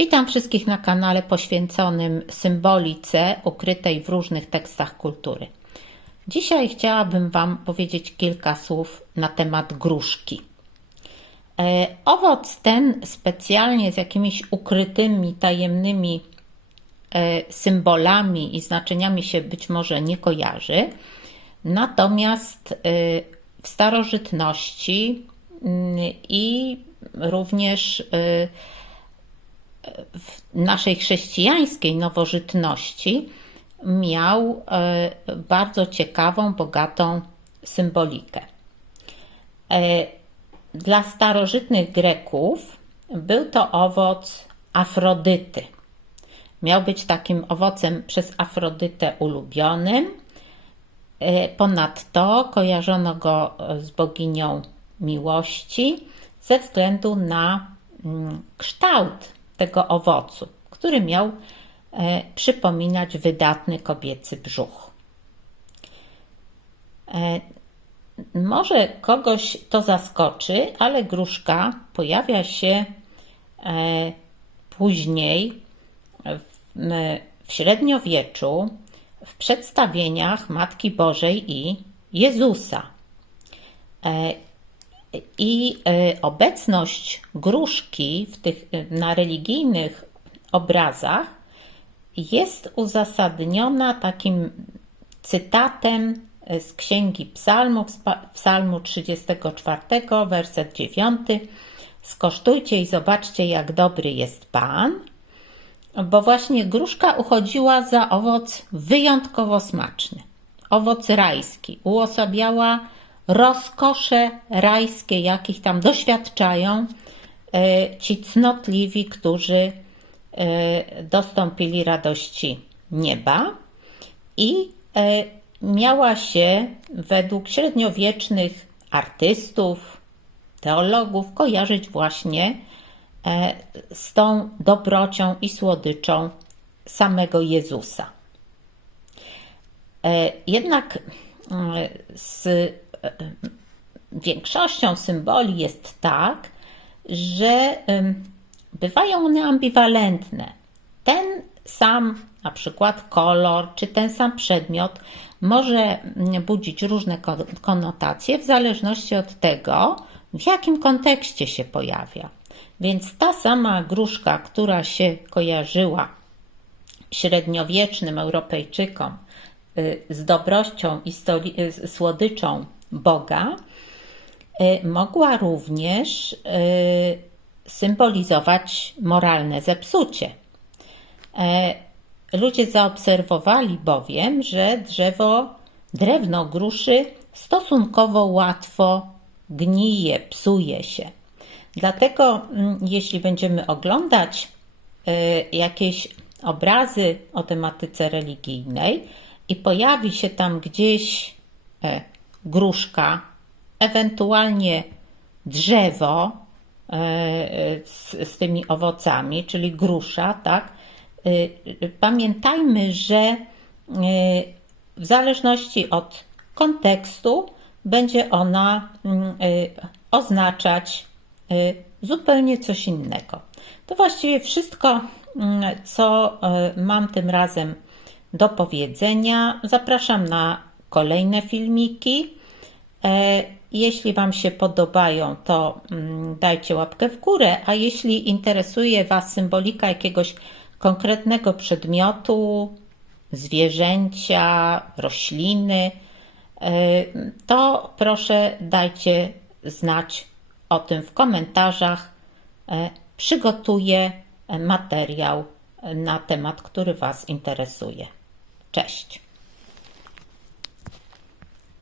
Witam wszystkich na kanale poświęconym symbolice ukrytej w różnych tekstach kultury. Dzisiaj chciałabym Wam powiedzieć kilka słów na temat gruszki. E, Owoc ten specjalnie z jakimiś ukrytymi, tajemnymi e, symbolami i znaczeniami się być może nie kojarzy. Natomiast e, w starożytności mm, i również w naszej chrześcijańskiej nowożytności miał e, bardzo ciekawą, bogatą symbolikę. E, Dla starożytnych Greków był to owoc Afrodyty. Miał być takim owocem przez Afrodytę ulubionym. E, Ponadto kojarzono go z boginią miłości ze względu na mm, kształt tego owocu, który miał e, przypominać wydatny kobiecy brzuch. E, może kogoś to zaskoczy, ale gruszka pojawia się e, później w, w średniowieczu w przedstawieniach Matki Bożej i Jezusa. E, I e, obecność gruszki w tych, e, na religijnych obrazach jest uzasadniona takim cytatem z Księgi Psalmów, Psalmu 34, werset 9. Skosztujcie i zobaczcie, jak dobry jest Pan, bo właśnie gruszka uchodziła za owoc wyjątkowo smaczny. Owoc rajski. Uosabiała rozkosze rajskie, jakich tam doświadczają e, ci cnotliwi, którzy e, dostąpili radości nieba. I e, miała się według średniowiecznych artystów, teologów kojarzyć właśnie z tą dobrocią i słodyczą samego Jezusa. Jednak e, z większością symboli jest tak, że bywają one ambiwalentne. Ten sam na przykład kolor czy ten sam przedmiot może mm, budzić różne ko- konotacje w zależności od tego, w jakim kontekście się pojawia. Więc ta sama gruszka, która się kojarzyła średniowiecznym Europejczykom y, z dobrością i y, słodyczą Boga, y, mogła również y, symbolizować moralne zepsucie. E, Ludzie zaobserwowali bowiem, że drzewo, drewno gruszy stosunkowo łatwo gnije, psuje się. Dlatego, mm, jeśli będziemy oglądać jakieś obrazy o tematyce religijnej i pojawi się tam gdzieś e, gruszka, ewentualnie drzewo e, e, z, z tymi owocami, czyli grusza, tak? Y, Pamiętajmy, że y, w zależności od kontekstu będzie ona mm, oznaczać zupełnie coś innego. To właściwie wszystko, mm, co mam tym razem do powiedzenia. Zapraszam na kolejne filmiki. E, Jeśli Wam się podobają, to mm, dajcie łapkę w górę, a jeśli interesuje Was symbolika jakiegoś konkretnego przedmiotu, zwierzęcia, rośliny, e, to proszę dajcie znać o tym w komentarzach. E, Przygotuję materiał na temat, który Was interesuje. Cześć.